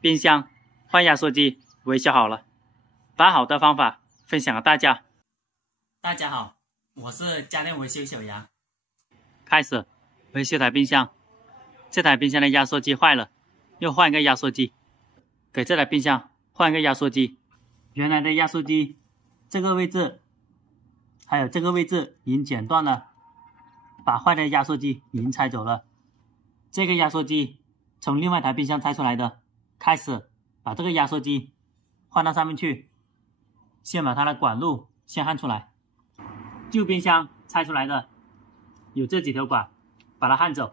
冰箱换压缩机维修好了，把好的方法分享给大家。大家好，我是家电维修小杨。开始维修台冰箱，这台冰箱的压缩机坏了，又换一个压缩机，给这台冰箱换一个压缩机。原来的压缩机这个位置还有这个位置已经剪断了，把坏的压缩机已经拆走了。这个压缩机从另外一台冰箱拆出来的，开始把这个压缩机换到上面去，先把它的管路先焊出来。旧冰箱拆出来的有这几条管，把它焊走。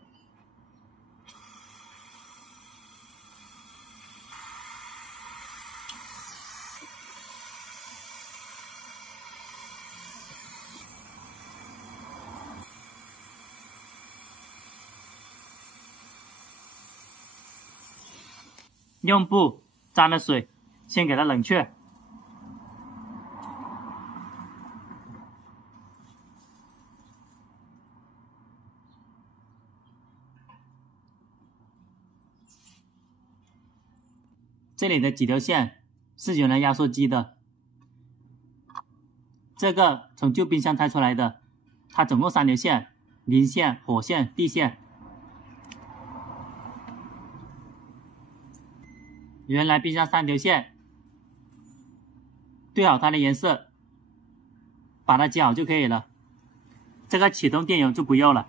用布沾了水，先给它冷却。这里的几条线是原来压缩机的，这个从旧冰箱拆出来的，它总共3条线：零线、火线、地线。原来冰箱3条线，对好它的颜色，把它接好就可以了。这个启动电容就不要了，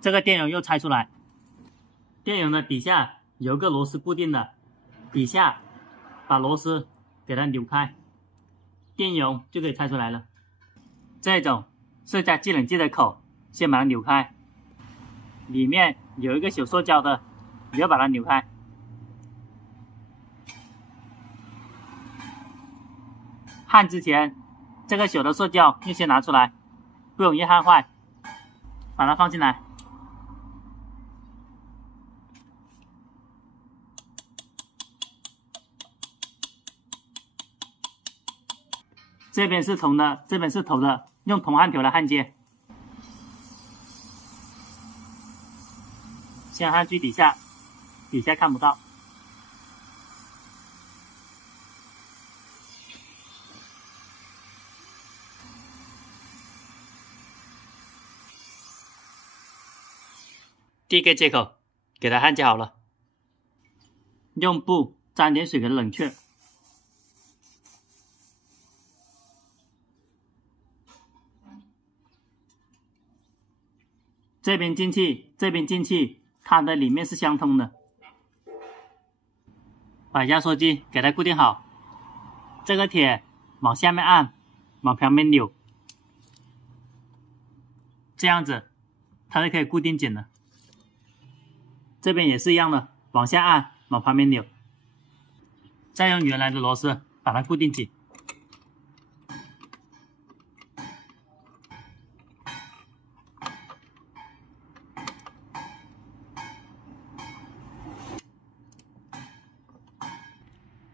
这个电容又拆出来。电容的底下有个螺丝固定的，底下把螺丝给它扭开，电容就可以拆出来了。这种是加制冷剂的口，先把它扭开，里面有一个小塑胶的，也要把它扭开。焊之前，这个小的塑胶要先拿出来，不容易焊坏，把它放进来。这边是铜的，这边是头的，用铜焊条来焊接。先焊最底下，底下看不到。第一个接口给它焊接好了，用布沾点水给它冷却。这边进气，这边进气，它的里面是相通的。把压缩机给它固定好，这个铁往下面按，往旁边扭，这样子它就可以固定紧了。这边也是一样的，往下按，往旁边扭，再用原来的螺丝把它固定紧。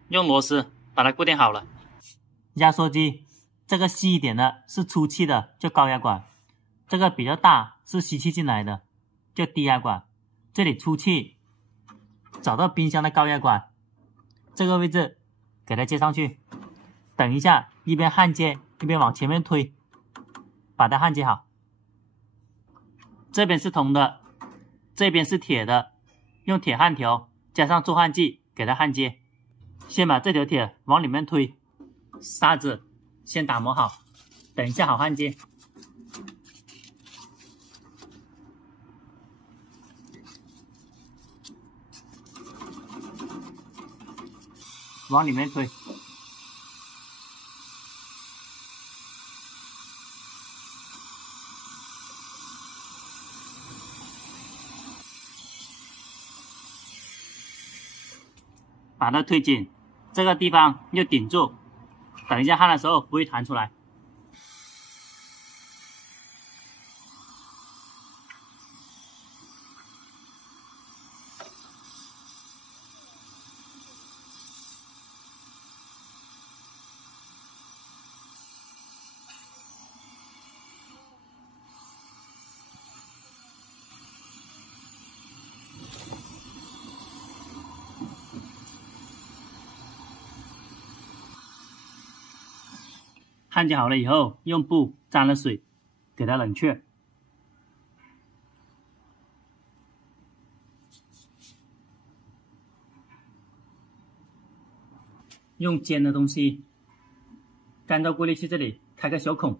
用螺丝把它固定好了。压缩机这个细一点的是出气的，叫高压管；这个比较大是吸气进来的，叫低压管。这里出气，找到冰箱的高压管，这个位置给它接上去。等一下，一边焊接一边往前面推，把它焊接好。这边是铜的，这边是铁的，用铁焊条加上助焊剂给它焊接。先把这条铁往里面推，砂纸先打磨好，等一下好焊接。往里面推，把它推紧，这个地方要顶住，等一下焊的时候不会弹出来。焊接好了以后，用布沾了水，给它冷却。用尖的东西，干燥过滤器这里开个小孔。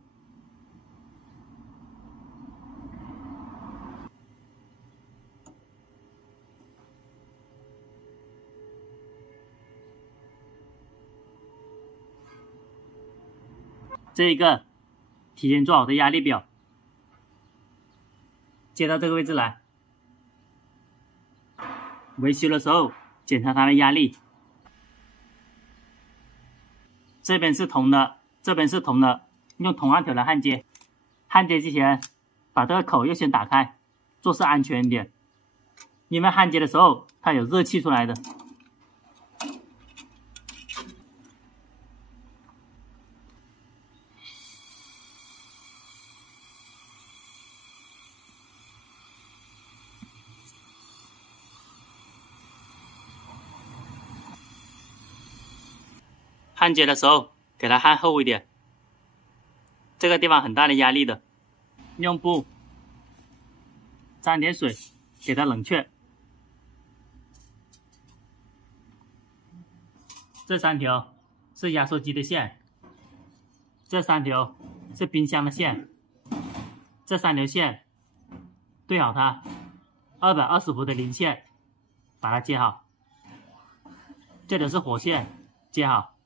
这一个提前做好的压力表，接到这个位置来。维修的时候检查它的压力，这边是铜的，这边是铜的，用铜焊条来焊接。焊接之前把这个口要先打开，做事安全一点，因为焊接的时候它有热气出来的。焊接的时候给它焊厚一点，这个地方很大的压力的，用布沾点水给它冷却。这3条是压缩机的线，这3条是冰箱的线，这3条线对好它，220伏的零线把它接好，这条是火线接好，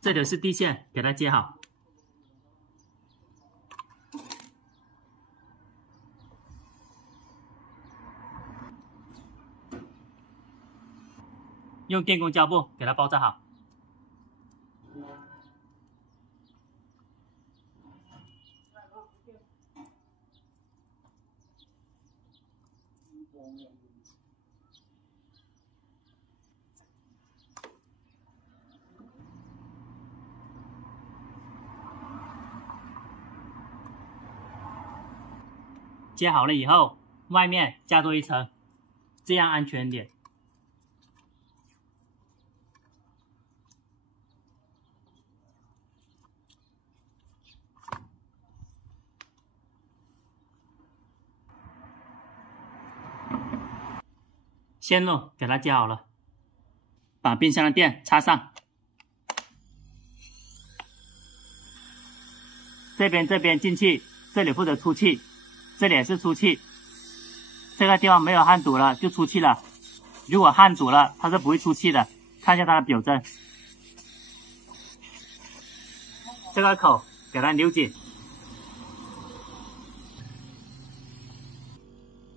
这条是地线给它接好。用电工胶布给它包扎好。接好了以后，外面加多一层，这样安全点。线路给它接好了，把冰箱的电插上。这边进气，这里负责出气，这里也是出气。这个地方没有焊堵了就出气了，如果焊堵了它是不会出气的。看一下它的表针，这个口给它扭紧，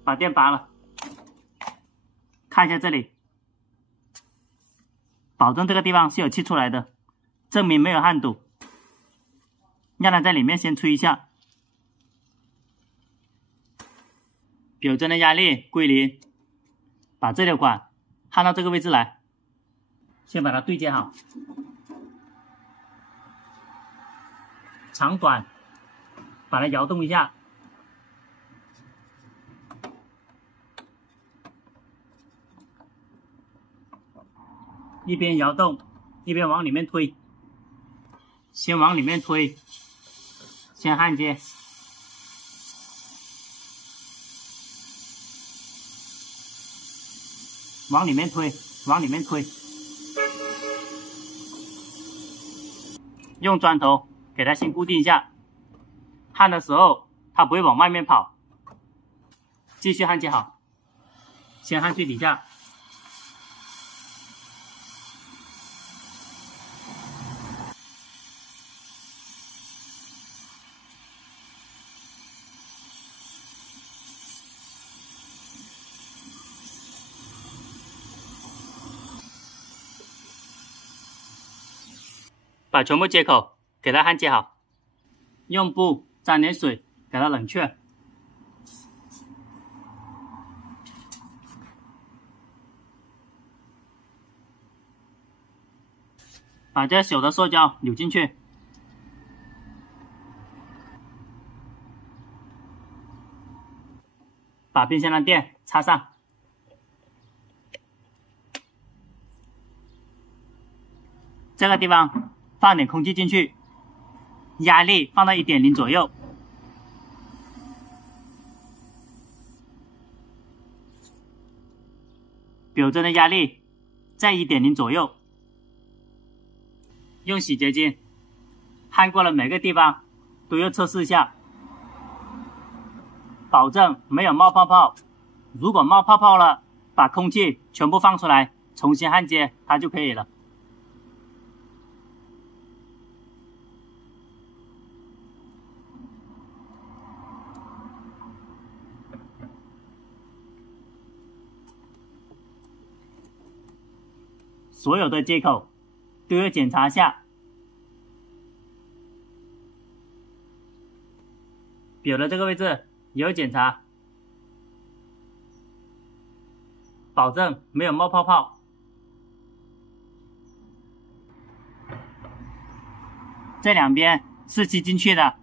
把电拔了。看一下这里，保证这个地方是有气出来的，证明没有焊堵。让它在里面先吹一下，表针的压力归零，把这条管焊到这个位置来，先把它对接好。长短把它摇动一下，一边摇动一边往里面推，先往里面推，先焊接，往里面推，往里面推，用砖头给它先固定一下，焊的时候它不会往外面跑。继续焊接好，先焊最底下。把全部接口给它焊接好，用布沾点水给它冷却。把这小的塑胶扭进去，把冰箱的电插上。这个地方放点空气进去，压力放到 1.0 左右。表针的压力在 1.0 左右。用洗洁精焊过了每个地方都要测试一下，保证没有冒泡泡。如果冒泡泡了，把空气全部放出来，重新焊接它就可以了。所有的接口都要检查一下，表的这个位置也要检查，保证没有冒泡泡。这两边是吸进去的，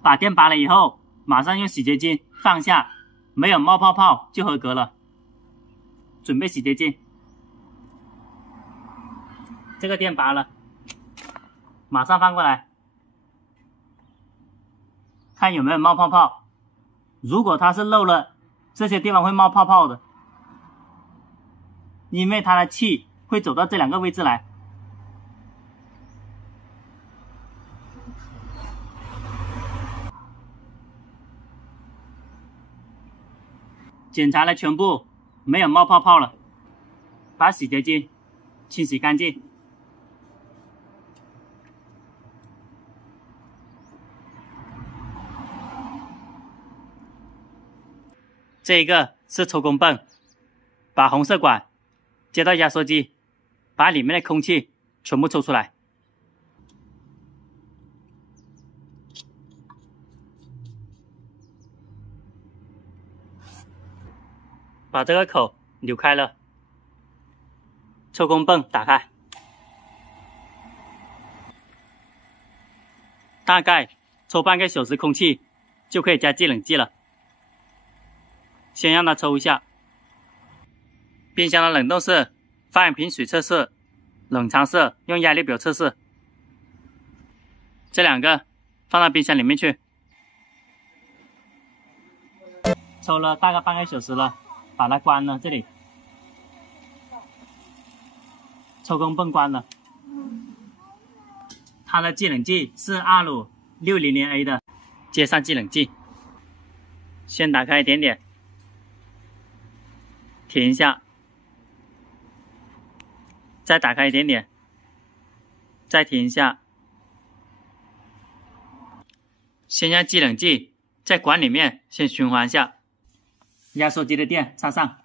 把电拔了以后，马上用洗洁精放下，没有冒泡泡就合格了。准备洗洁精。这个电拔了，马上翻过来，看有没有冒泡泡。如果它是漏了，这些地方会冒泡泡的，因为它的气会走到这两个位置来。检查了全部，没有冒泡泡了，把洗洁精清洗干净。这一个是抽工泵，把红色管接到压缩机，把里面的空气全部抽出来。把这个口扭开了，抽工泵打开，大概抽半个小时空气就可以加制冷剂了。先让它抽一下。冰箱的冷冻室放一瓶水测试，冷藏室用压力表测试。这两个放到冰箱里面去。抽了大概半个小时了，把它关了。这里抽工泵关了。它的制冷剂是阿鲁 600A 的，接上制冷剂。先打开一点点，停一下，再打开一点点，再停一下。先让制冷剂在管里面先循环一下。压缩机的电插上，